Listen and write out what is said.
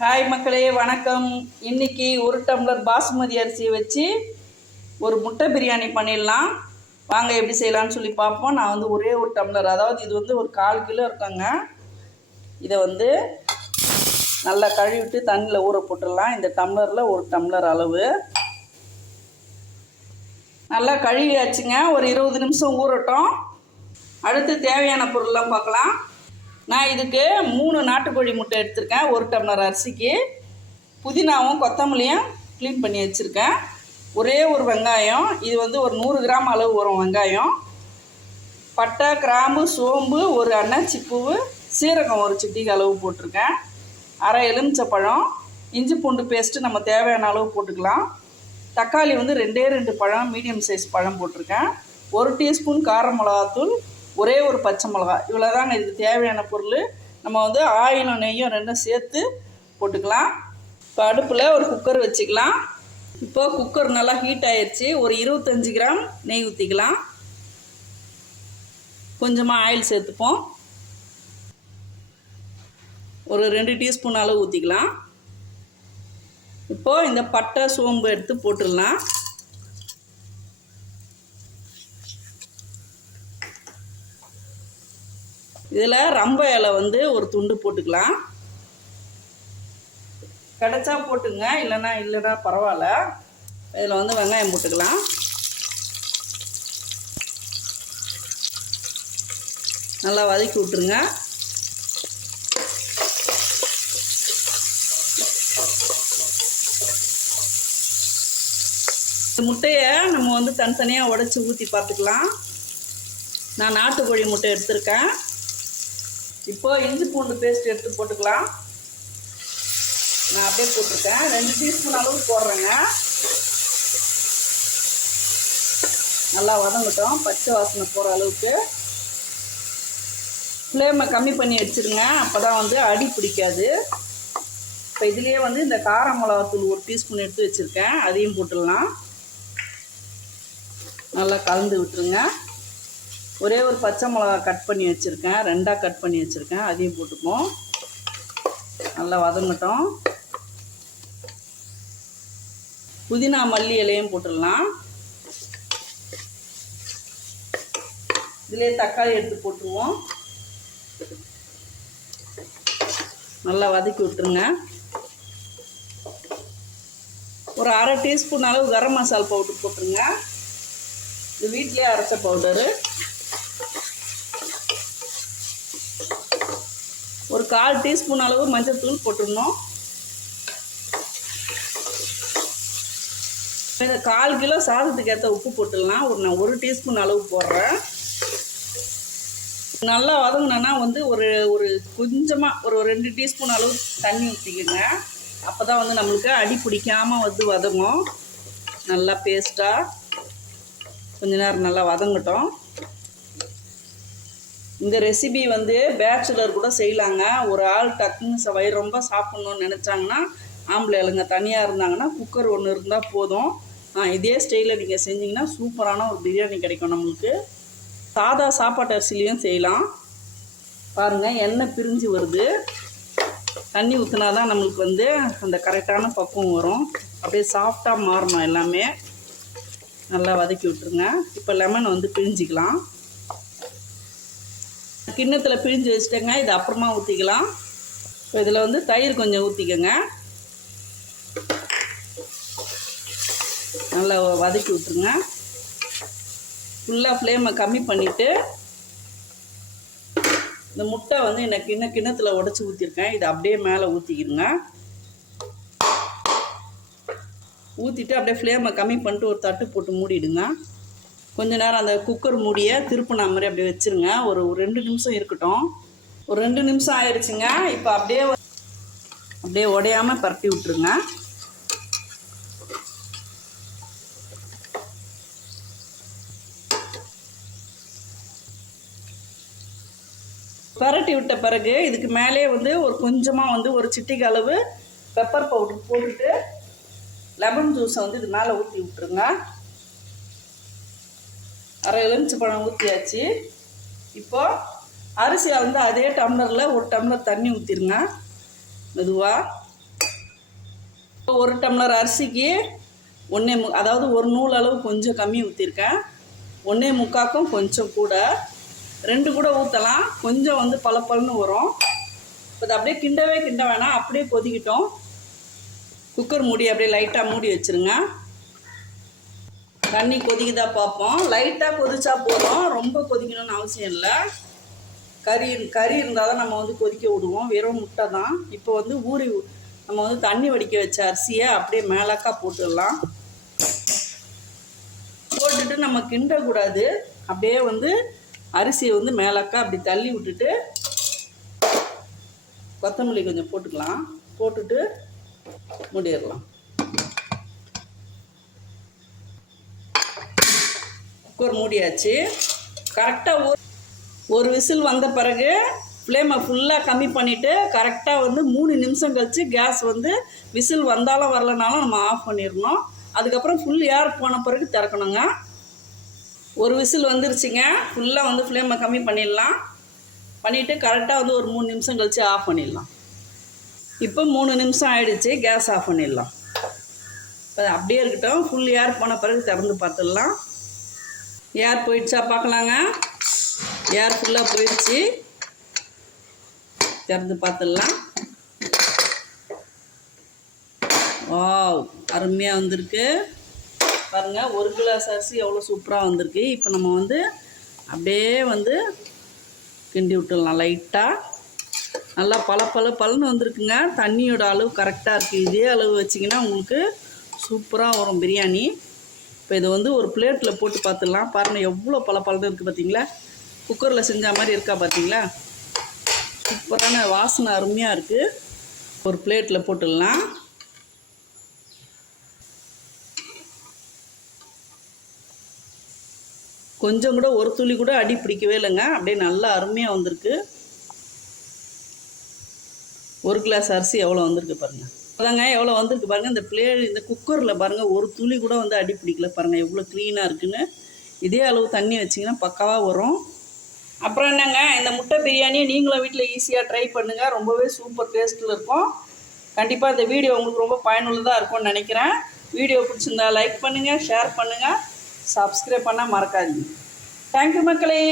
Hi மக்களே வணக்கம். இன்னைக்கு ஒரு டம்ளர் பாசுமதி அரிசியை வச்சு ஒரு முட்டை பிரியாணி பண்ணிடலாம். வாங்க எப்படி செய்யலாம்னு சொல்லி பார்ப்போம். நான் வந்து ஒரே ஒரு டம்ளர் அதாவது இது வந்து ஒரு கால் கிலோ இருக்கங்க. இதை வந்து நல்லா கழுவிட்டு தண்ணியில் ஊற போட்டுடலாம். இந்த டம்ளரில் ஒரு டம்ளர் அளவு. நல்லா கழுவியாச்சுங்க. ஒரு இருபது நிமிஷம் ஊறட்டும். அடுத்து தேவையான பொருள்லாம் பார்க்கலாம். நான் இதுக்கு மூணு நாட்டுக்கோழி முட்டை எடுத்திருக்கேன். ஒரு டம்ளர் அரிசிக்கு புதினாவும் கொத்தமல்லியும் க்ளீன் பண்ணி வச்சுருக்கேன். ஒரே ஒரு வெங்காயம் இது வந்து ஒரு நூறு கிராம் அளவு வரும் வெங்காயம். பட்டை கிராம்பு சோம்பு ஒரு அன்னாச்சிப்பூவு சீரகம் ஒரு சிட்டிக்கு அளவு போட்டிருக்கேன். அரை எலுமிச்சப்பழம் இஞ்சி பூண்டு பேஸ்ட்டு நம்ம தேவையான அளவு போட்டுக்கலாம். தக்காளி வந்து ரெண்டே ரெண்டு பழம் மீடியம் சைஸ் பழம் போட்டிருக்கேன். ஒரு டீஸ்பூன் கார மிளகாத்தூள் ஒரே ஒரு பச்சை மிளகா. இவ்வளோ தாங்க இதுக்கு தேவையான பொருள். நம்ம வந்து ஆயிலும் நெய்யும் ரெண்டும் சேர்த்து போட்டுக்கலாம். இப்போ அடுப்பில் ஒரு குக்கர் வச்சுக்கலாம். இப்போ குக்கர் நல்லா ஹீட் ஆயிடுச்சு ஒரு இருபத்தஞ்சி கிராம் நெய் ஊற்றிக்கலாம் கொஞ்சமாக ஆயில் சேர்த்துப்போம். ஒரு ரெண்டு டீஸ்பூன் அளவு ஊற்றிக்கலாம் இப்போது இந்த பட்டை சோம்பு எடுத்து போட்டுடலாம். இதில் ரம்ப இலை வந்து ஒரு துண்டு போட்டுக்கலாம். கிடச்சா போட்டுங்க இல்லைன்னா இல்லைன்னா பரவாயில்ல. இதில் வந்து வெங்காயம் போட்டுக்கலாம். நல்லா வதக்கி விட்ருங்க இந்த முட்டையை நம்ம வந்து தனித்தனியாக உடச்சி ஊற்றி பார்த்துக்கலாம். நான் நாட்டுக்கோழி முட்டை எடுத்திருக்கேன். இப்போ இஞ்சி பூண்டு பேஸ்ட் எடுத்து போட்டுக்கலாம். நான் அப்படியே போட்டிருக்கேன். ரெண்டு டீஸ்பூன் அளவு போடுறேங்க. நல்லா வதங்கட்டும். பச்சை வாசனை போகிற அளவுக்கு. ஃப்ளேமை கம்மி பண்ணி வச்சுருங்க. அப்போ தான் வந்து அடி பிடிக்காது. இப்போ இதுலேயே வந்து இந்த கார மிளகாத்தூள் ஒரு டீஸ்பூன் எடுத்து வச்சுருக்கேன். அதையும் போட்டுடலாம். நல்லா கலந்து விட்டுருங்க. ஒரே ஒரு பச்சை மிளகா கட் பண்ணி வச்சுருக்கேன். ரெண்டாக கட் பண்ணி வச்சுருக்கேன். அதையும் போட்டுப்போம் நல்லா வதங்கட்டும். புதினா மல்லி இலையும் போட்டுடலாம். இதிலே தக்காளி எடுத்து போட்டுருவோம். நல்லா வதக்கி விட்டுருங்க. ஒரு அரை டீஸ்பூன் அளவு கரம் மசால் பவுடர் போட்டுருங்க. இது வீட்டிலே அரைச்ச பவுடரு கால் டீஸ்பூன் அளவு மஞ்சள் தூள் போட்டுடணும் இந்த கால் கிலோ சாதத்துக்கு ஏற்ற உப்பு போட்டுடலாம். ஒரு நான் ஒரு டீஸ்பூன் அளவு போடுறேன். நல்லா வதங்கினா வந்து ஒரு ஒரு கொஞ்சமாக ஒரு ரெண்டு டீஸ்பூன் அளவு தண்ணி ஊற்றிக்கோங்க அப்போ தான் வந்து நம்மளுக்கு அடி பிடிக்காமல் வந்து வதங்கும். நல்லா பேஸ்ட்டாக கொஞ்ச நேரம் நல்லா வதங்கட்டும். இந்த ரெசிபி வந்து பேச்சுலர் கூட செய்யலாங்க. ஒரு ஆள் டக்குன்னு ச- வயிறு ரொம்ப சாப்பிட்ணுன்னு நினச்சாங்கன்னா ஆம்பளைகளுங்க தனியாக இருந்தாங்கன்னா குக்கர் ஒன்று இருந்தால் போதும். இதே ஸ்டைலில் நீங்கள் செஞ்சீங்கன்னா சூப்பரான ஒரு பிரியாணி கிடைக்கும் நம்மளுக்கு. சாதா சாப்பாட்டு அரிசிலையும் செய்யலாம். பாருங்கள் எண்ணெய் பிரிஞ்சு வருது. தண்ணி ஊற்றினா தான் நம்மளுக்கு வந்து அந்த கரெக்டான பக்குவம் வரும். அப்படியே சாஃப்டாக மாறணும் எல்லாமே. நல்லா வதக்கி விட்டுருங்க. இப்போ லெமன் வந்து பிழிஞ்சிக்கலாம் கிண்ணத்தில் பிழிஞ்சு வச்சுட்டேங்க. இது அப்புறமா ஊற்றிக்கலாம் இப்போ இதில் வந்து தயிர் கொஞ்சம் ஊற்றிக்கோங்க நல்லா வதக்கி விட்டுருங்க. ஃபுல்லாக ஃப்ளேமை கம்மி பண்ணிவிட்டு இந்த முட்டை வந்து என்ன கிண்ண கிண்ணத்தில் உடச்சி ஊற்றிருக்கேன் இதை அப்படியே மேலே ஊற்றிக்கிடுங்க ஊற்றிட்டு அப்படியே ஃப்ளேமை கம்மி பண்ணிட்டு ஒரு தட்டு போட்டு மூடிடுங்க. கொஞ்ச நேரம் அந்த குக்கர் மூடியை திருப்பின மாதிரி அப்படியே வச்சுருங்க. ஒரு ரெண்டு நிமிஷம் இருக்கட்டும். ஒரு ரெண்டு நிமிஷம் ஆயிடுச்சுங்க இப்போ அப்படியே அப்படியே உடையாமல் பரட்டி விட்டுருங்க. பரட்டி விட்ட பிறகு இதுக்கு மேலே வந்து ஒரு கொஞ்சமாக வந்து ஒரு சிட்டிக்கு அளவு பெப்பர் பவுடர் போட்டுட்டு லெமன் ஜூஸை வந்து இது மேலே ஊற்றி விட்டுருங்க. அரை எலுமிச்சை பழம் ஊற்றியாச்சு இப்போது அரிசியை வந்து அதே டம்ளரில் ஒரு டம்ளர் தண்ணி ஊற்றிருங்க மெதுவாக ஒரு டம்ளர் அரிசிக்கு ஒன்றே மு அதாவது ஒரு நூல் அளவு கொஞ்சம் கம்மி ஊற்றிருக்கேன் ஒன்றே முக்காக்கும் கொஞ்சம் கூட. ரெண்டு கூட ஊற்றலாம் கொஞ்சம் வந்து பளபளன்னு வரும். இப்போ அது அப்படியே கிண்டவே கிண்ட வேணாம். அப்படியே கொதிக்கிட்டோம். குக்கர் மூடி அப்படியே லைட்டாக மூடி வச்சுருங்க. தண்ணி கொதிக்குதா பார்ப்போம். லைட்டாக கொதிச்சா போதும். ரொம்ப கொதிக்கணும்னு அவசியம் இல்லை. கறி கறி இருந்தால் தான் நம்ம வந்து கொதிக்க விடுவோம். வெறும் முட்டை தான் இப்போ வந்து ஊறி நம்ம வந்து தண்ணி வடிக்க வச்ச அரிசியை அப்படியே மேலாக்கா போட்டுடலாம். போட்டுட்டு நம்ம கிண்டக்கூடாது. அப்படியே வந்து அரிசியை வந்து மேலாக்கா அப்படி தள்ளி விட்டுட்டு கொத்தமல்லி கொஞ்சம் போட்டுக்கலாம். போட்டுட்டு முடிடலாம். குக்கர் மூடியாச்சு. கரெக்டாக ஒரு ஒரு விசில் வந்த பிறகு ஃப்ளேமை ஃபுல்லாக கம்மி பண்ணிவிட்டு கரெக்டாக வந்து மூணு நிமிஷம் கழித்து கேஸ் வந்து விசில் வந்தாலும் வரலனாலும் நம்ம ஆஃப் பண்ணிடணும். அதுக்கப்புறம் ஃபுல் ஏர் போன பிறகு திறக்கணுங்க. ஒரு விசில் வந்துருச்சுங்க. ஃபுல்லாக வந்து ஃப்ளேமை கம்மி பண்ணிடலாம். பண்ணிவிட்டு கரெக்டாக வந்து ஒரு மூணு நிமிஷம் கழித்து ஆஃப் பண்ணிடலாம். இப்போ மூணு நிமிஷம் ஆகிடுச்சு கேஸ் ஆஃப் பண்ணிடலாம். இப்போ அப்படியே இருக்கட்டும். ஃபுல் ஏர் போன பிறகு திறந்து பார்த்துடலாம். ஏர் போயிடுச்சா பார்க்கலாங்க. ஏர் ஃபுல்லாக போயிடுச்சு. திறந்து பார்த்துடலாம். வாவ் அருமையாக வந்திருக்கு. பாருங்கள் ஒரு கிளாஸ் அரிசி எவ்வளோ சூப்பராக வந்திருக்கு. இப்போ நம்ம வந்து அப்படியே வந்து கிண்டி விட்டுடலாம் லைட்டாக நல்லா பல பல பலன்னு வந்திருக்குங்க. தண்ணியோட அளவு கரெக்டாக இருக்குது இதே அளவு வச்சிங்கன்னா உங்களுக்கு சூப்பராக வரும் பிரியாணி. இப்போ இதை வந்து ஒரு பிளேட்டில் போட்டு பார்த்துடலாம் பாருங்கள் எவ்வளோ பல இருக்குது பார்த்தீங்களா குக்கரில் செஞ்ச மாதிரி இருக்கா பார்த்தீங்களா சூப்பரான வாசனை அருமையாக இருக்குது ஒரு பிளேட்டில் போட்டுடலாம். கொஞ்சம் கூட ஒரு துளி கூட அடி பிடிக்கவே இல்லைங்க. அப்படியே நல்லா அருமையாக வந்திருக்கு. ஒரு கிளாஸ் அரிசி எவ்வளோ வந்திருக்கு பாருங்கள் வெங்காயம் எவ்வளோ வந்திருக்கு பாருங்கள் இந்த பிளே இந்த குக்கரில் பாருங்கள் ஒரு துளி கூட வந்து அடி பிடிக்கல பாருங்கள் எவ்வளோ க்ளீனாக இருக்குன்னு. இதே அளவு தண்ணி வச்சிங்கன்னா பக்காவாக வரும். அப்புறம் என்னங்க இந்த முட்டை பிரியாணியை நீங்களும் வீட்டில் ஈஸியாக ட்ரை பண்ணுங்கள் ரொம்பவே சூப்பர் டேஸ்ட்டில் இருக்கும். கண்டிப்பாக இந்த வீடியோ உங்களுக்கு ரொம்ப பயனுள்ளதாக இருக்கும்னு நினைக்கிறேன். வீடியோ பிடிச்சிருந்தா லைக் பண்ணுங்கள் ஷேர் பண்ணுங்கள் சப்ஸ்கிரைப் பண்ணால் மறக்காதீங்க. தேங்க்யூ மக்களே.